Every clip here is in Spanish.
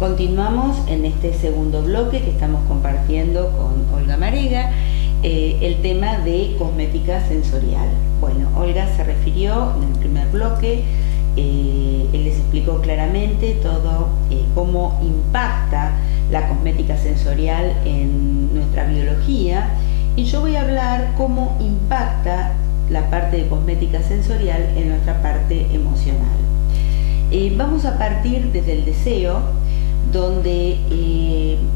Continuamos en este segundo bloque que estamos compartiendo con Olga Marega, el tema de cosmética sensorial. Bueno, Olga se refirió en el primer bloque, él les explicó claramente todo cómo impacta la cosmética sensorial en nuestra biología, y yo voy a hablar cómo impacta la parte de cosmética sensorial en nuestra parte emocional. Vamos a partir desde el deseo, donde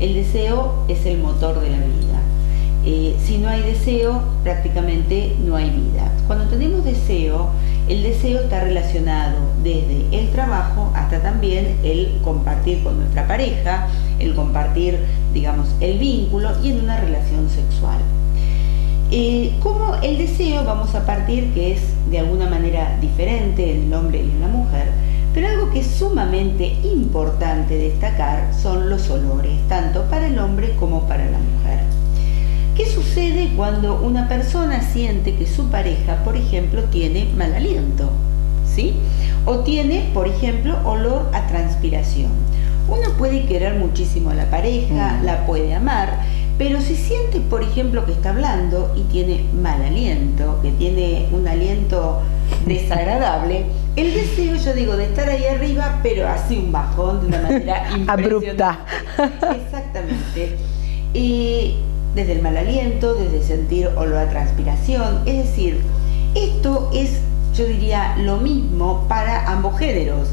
el deseo es el motor de la vida. Si no hay deseo, prácticamente no hay vida. Cuando tenemos deseo, el deseo está relacionado desde el trabajo hasta también el compartir con nuestra pareja, el compartir, digamos, el vínculo y en una relación sexual. Como el deseo, vamos a partir que es de alguna manera diferente en el hombre y en la mujer, pero algo que es sumamente importante destacar son los olores, tanto para el hombre como para la mujer. ¿Qué sucede cuando una persona siente que su pareja, por ejemplo, tiene mal aliento? ¿Sí? O tiene, por ejemplo, olor a transpiración. Uno puede querer muchísimo a la pareja, la puede amar, pero si siente, por ejemplo, que está hablando y tiene mal aliento, que tiene un aliento desagradable, el deseo, yo digo, de estar ahí arriba, pero así un bajón de una manera abrupta. Exactamente. Desde el mal aliento, desde sentir olor a transpiración, es decir, esto es, yo diría, lo mismo para ambos géneros,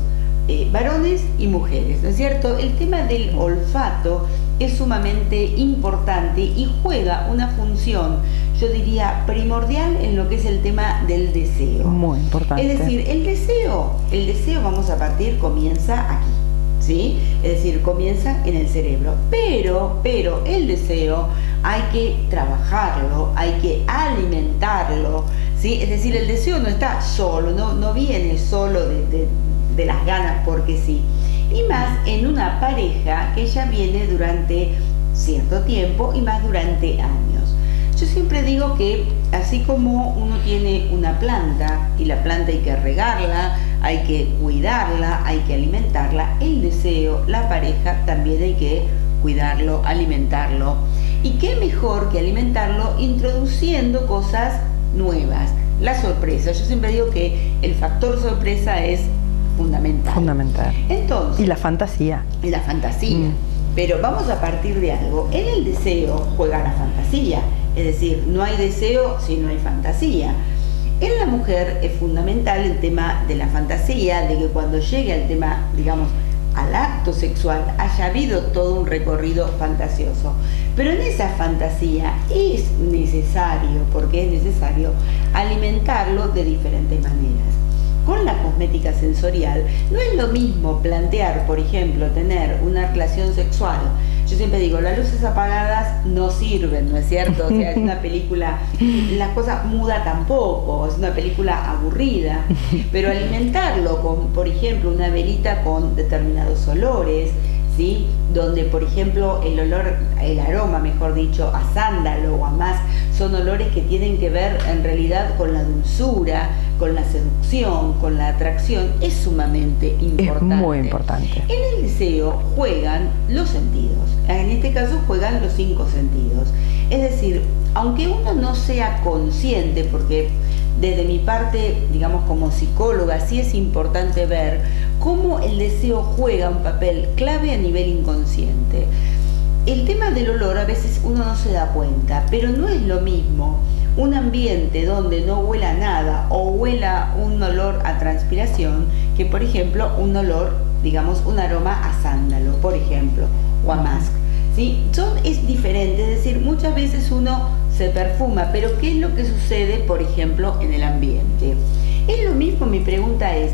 varones y mujeres, ¿no es cierto? El tema del olfato es sumamente importante y juega una función, yo diría, primordial en lo que es el tema del deseo. Muy importante. Es decir, el deseo, vamos a partir, comienza aquí, ¿sí? Es decir, comienza en el cerebro. Pero el deseo hay que trabajarlo, hay que alimentarlo, ¿sí? Es decir, el deseo no está solo, no viene solo de las ganas porque sí. Y más en una pareja que ya viene durante cierto tiempo y más durante años. Yo siempre digo que así como uno tiene una planta y la planta hay que regarla, hay que cuidarla, hay que alimentarla, el deseo, la pareja también hay que cuidarlo, alimentarlo. Y qué mejor que alimentarlo introduciendo cosas nuevas. La sorpresa, yo siempre digo que el factor sorpresa es fundamental. Entonces, y la fantasía. Pero vamos a partir de algo. En el deseo juega la fantasía. Es decir, no hay deseo si no hay fantasía. En la mujer es fundamental el tema de la fantasía, de que cuando llegue al tema, digamos, al acto sexual, haya habido todo un recorrido fantasioso. Pero en esa fantasía es necesario, porque es necesario, alimentarlo de diferentes maneras. Con la cosmética sensorial no es lo mismo plantear, por ejemplo, tener una relación sexual. Yo siempre digo, las luces apagadas no sirven, ¿no es cierto? O sea, es una película, la cosa muda tampoco, es una película aburrida. Pero alimentarlo con, por ejemplo, una velita con determinados olores, ¿sí? Donde, por ejemplo, el aroma, mejor dicho, a sándalo o a más, son olores que tienen que ver en realidad con la dulzura, con la seducción, con la atracción, es sumamente importante. Es muy importante. En el deseo juegan los sentidos, en este caso juegan los 5 sentidos. Es decir, aunque uno no sea consciente, porque desde mi parte, digamos, como psicóloga, sí es importante ver cómo el deseo juega un papel clave a nivel inconsciente. El tema del olor a veces uno no se da cuenta, pero no es lo mismo un ambiente donde no huela nada o huela un olor a transpiración que, por ejemplo, un olor, digamos, un aroma a sándalo, por ejemplo, o a musk, ¿sí? Es diferente, es decir, muchas veces uno se perfuma, pero ¿qué es lo que sucede, por ejemplo, en el ambiente? Es lo mismo, mi pregunta es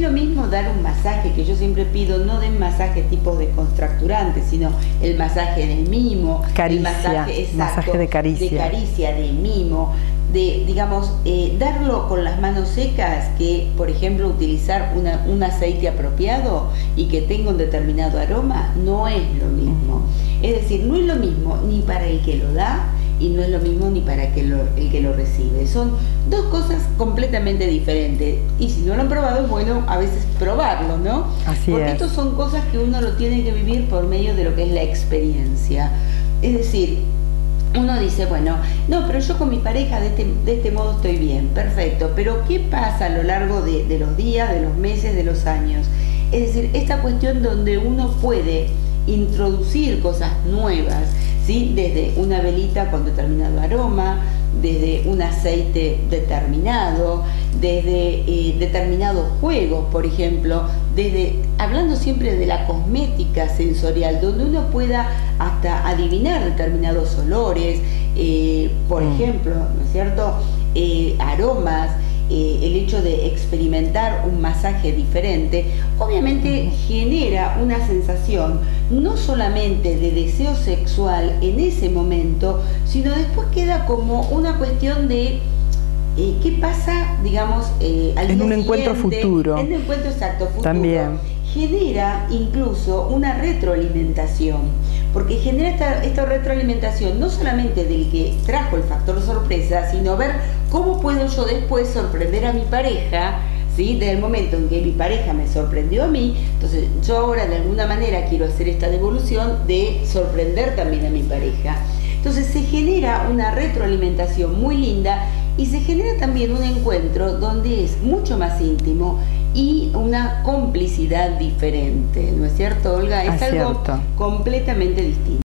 lo mismo dar un masaje, que yo siempre pido, no den masaje tipo descontracturante, sino el masaje de mimo, caricia, el masaje, exacto, masaje de caricia, de mimo, de, digamos, darlo con las manos secas, que, por ejemplo, utilizar un aceite apropiado y que tenga un determinado aroma, no es lo mismo. Es decir, no es lo mismo ni para el que lo da y no es lo mismo ni para el que lo recibe. Son dos cosas completamente diferentes, y si no lo han probado es bueno a veces probarlo, ¿no? Así porque es. estos son cosas que uno lo tiene que vivir por medio de lo que es la experiencia. Es decir, uno dice, bueno, no, pero yo con mi pareja de este modo estoy bien, perfecto, pero ¿qué pasa a lo largo de los días, de los meses, de los años? Es decir, esta cuestión donde uno puede introducir cosas nuevas, ¿sí? Desde una velita con determinado aroma, desde un aceite determinado, desde determinados juegos, por ejemplo, hablando siempre de la cosmética sensorial, donde uno pueda hasta adivinar determinados olores, por ejemplo, ¿no es cierto? Aromas, el hecho de experimentar un masaje diferente, obviamente genera una sensación no solamente de deseo sexual en ese momento, sino después queda como una cuestión de qué pasa, digamos, al en día un encuentro siguiente, futuro. en un encuentro exacto, futuro. También. Genera incluso una retroalimentación, porque genera esta retroalimentación no solamente del que trajo el factor sorpresa, sino ver cómo puedo yo después sorprender a mi pareja, ¿sí? Desde el momento en que mi pareja me sorprendió a mí, entonces yo ahora de alguna manera quiero hacer esta devolución de sorprender también a mi pareja. Entonces se genera una retroalimentación muy linda y se genera también un encuentro donde es mucho más íntimo y una complicidad diferente, ¿no es cierto, Olga? Es algo completamente distinto.